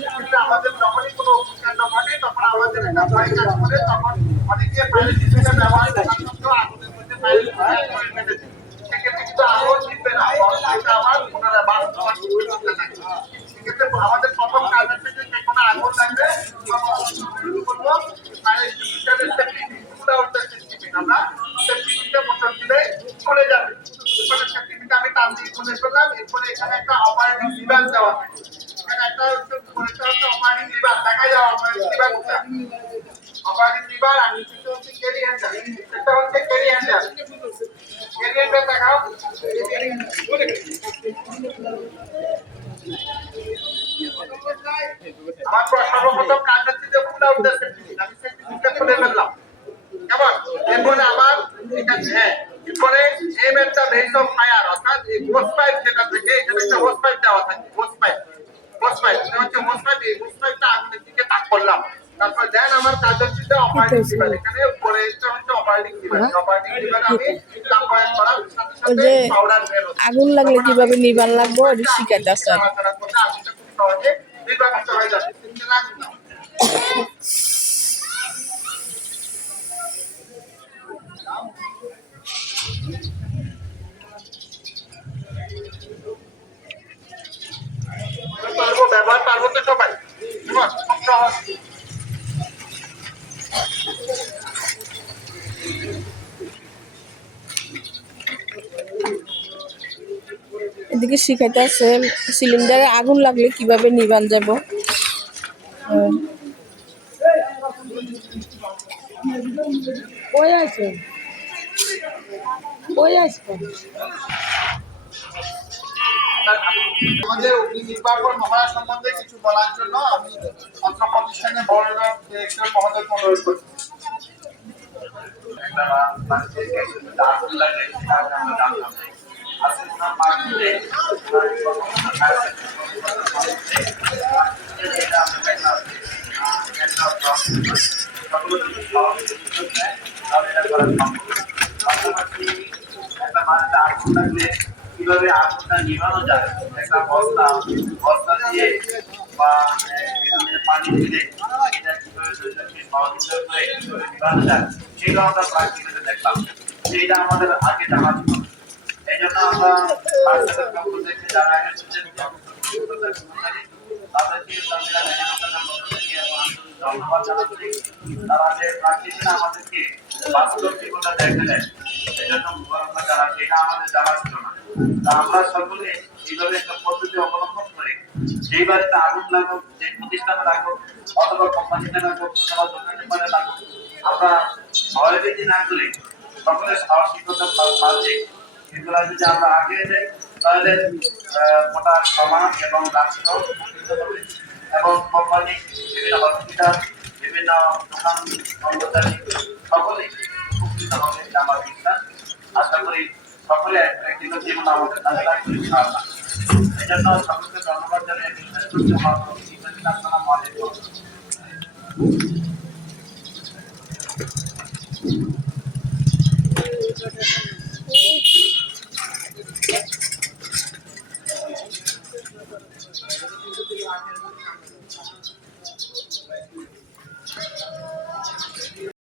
সেক্ষেত্রে আমাদের যখনই কোনো অগ্নিকাণ্ড ঘটে তখন আমাদের একটা ভয় কাজ করে, তখন অনেকে ফায়ার এক্সটিংগুইশার ব্যবহার করার সত্ত্বেও আগুনের মধ্যে ফায়ার এক্সটিংগুইশার মেরে দেয়। সেক্ষেত্রে কিন্তু আগুন নিভবে না, বরং এটা আবার পুনরায় বাড়তে চলতে থাকে। সেক্ষেত্রে আমাদের প্রথম কাজ হচ্ছে যে যেকোনো আগুন লাগবে বলবো ফায়ার এক্সটিংগুইশারের safety put out the safety pin, আমরা সেফটি পিনটা মোটর দিলে খুলে যাবে। এরপরে সেফটি পিনটা আমি টান দিয়ে খুলে ফেললাম। এরপরে এখানে একটা অপারেটিং লিভার দেওয়া থাকে, এখানে একটা হচ্ছে অপারেটিং লিভার দেখা যাও, অপারেটিং লিভারটা অপারেটিং লিভার আর নিচে হচ্ছে ক্যারি হ্যান্ডেল, এটা হচ্ছে ক্যারি হ্যান্ডেল। ক্যারি হ্যান্ডেল দেখাও। আমার সর্বপ্রথম কাজ হচ্ছে যে put out the safety pin, আমি সেফটি পিনটা খুলে ফেললাম। কেমন? এরপরে আমার এখানে এরপরে এম এর দা বেস অফ ফায়ার, অর্থাৎ এই হোস পাইপ যেটা থেকে এখানে একটা হোস পাইপ দেওয়া থাকে, হোস পাইপ এটা হচ্ছে হোস পাইপ। এই হোস পাইপটা আগুনের দিকে তাক করলাম। তারপর দেন আমার কাজ হচ্ছে যে অপারেটিং লিভার, এখানে উপরে এটা হচ্ছে অপারেটিং লিভার। অপারেটিং লিভার আমি তারপরে করার সাথে সাথে পাউডার বের হচ্ছে। আগুন লাগলে কিভাবে নিবান লাগবো এটা শিখাইতে আসছে। আগুনটা খুব সহজে নির্বাপিত হয়ে যাবে। পারবো, ব্যবহার পারবো তো সবাই। এদিকে শিখাইতে আছে সিলিন্ডারে আগুন লাগলে কিভাবে নিবান যাব। আমাদের অগ্নি নির্বাপন মহড়া সম্বন্ধে কিছু বলার জন্য আমি অত্র প্রতিষ্ঠানের বড় ডিরেক্টর মহোদয় অনুরোধ করছি। কিভাবে আগুনটা নিভানো যায়, একটা বস্তা দিয়ে বা পানি দিলে এটা কিভাবে নিভানো যায় সেটা আমরা প্র্যাকটিক্যালি দেখলাম। সেইটা আমাদের আগে জানা ছিল। এই জন্য আমরা বাচ্চাদের পক্ষ থেকে যারা এসেছেন তাদেরকে ধন্যবাদ জানাচ্ছি। তারা যে প্র্যাকটিক্যালি আমাদেরকে বাস্তব জীবনটা দেখে নেন, এই জন্য যারা এটা আমাদের জানা ছিল না। তা আমরা সকলে এইভাবে একটা পদ্ধতি অবলম্বন করে যেই বাড়িতে আগুন লাগুক, যে প্রতিষ্ঠানে লাগুক অথবা কোম্পানিতে লাগুক অথবা দোকানে পারে লাগুক, আমরা ভয়ভীতি না করে সকলের সাহসিকতার মাঝে এগুলা যদি আমরা আগিয়ে যাই তাহলে গোটা সমাজ এবং রাষ্ট্র উপকৃত হবে এবং কোম্পানি, বিভিন্ন হসপিটাল, বিভিন্ন দোকান কর্মচারী সকলেই উপকৃত হবে আমার বিশ্বাস। আশা করি সকলে ব্যক্তিগত জীবন আমাদের কাজে লাগবে ইনশাআল্লাহ। এই জন্য সকলকে ধন্যবাদ জানিয়ে আসসালামু আলাইকুম।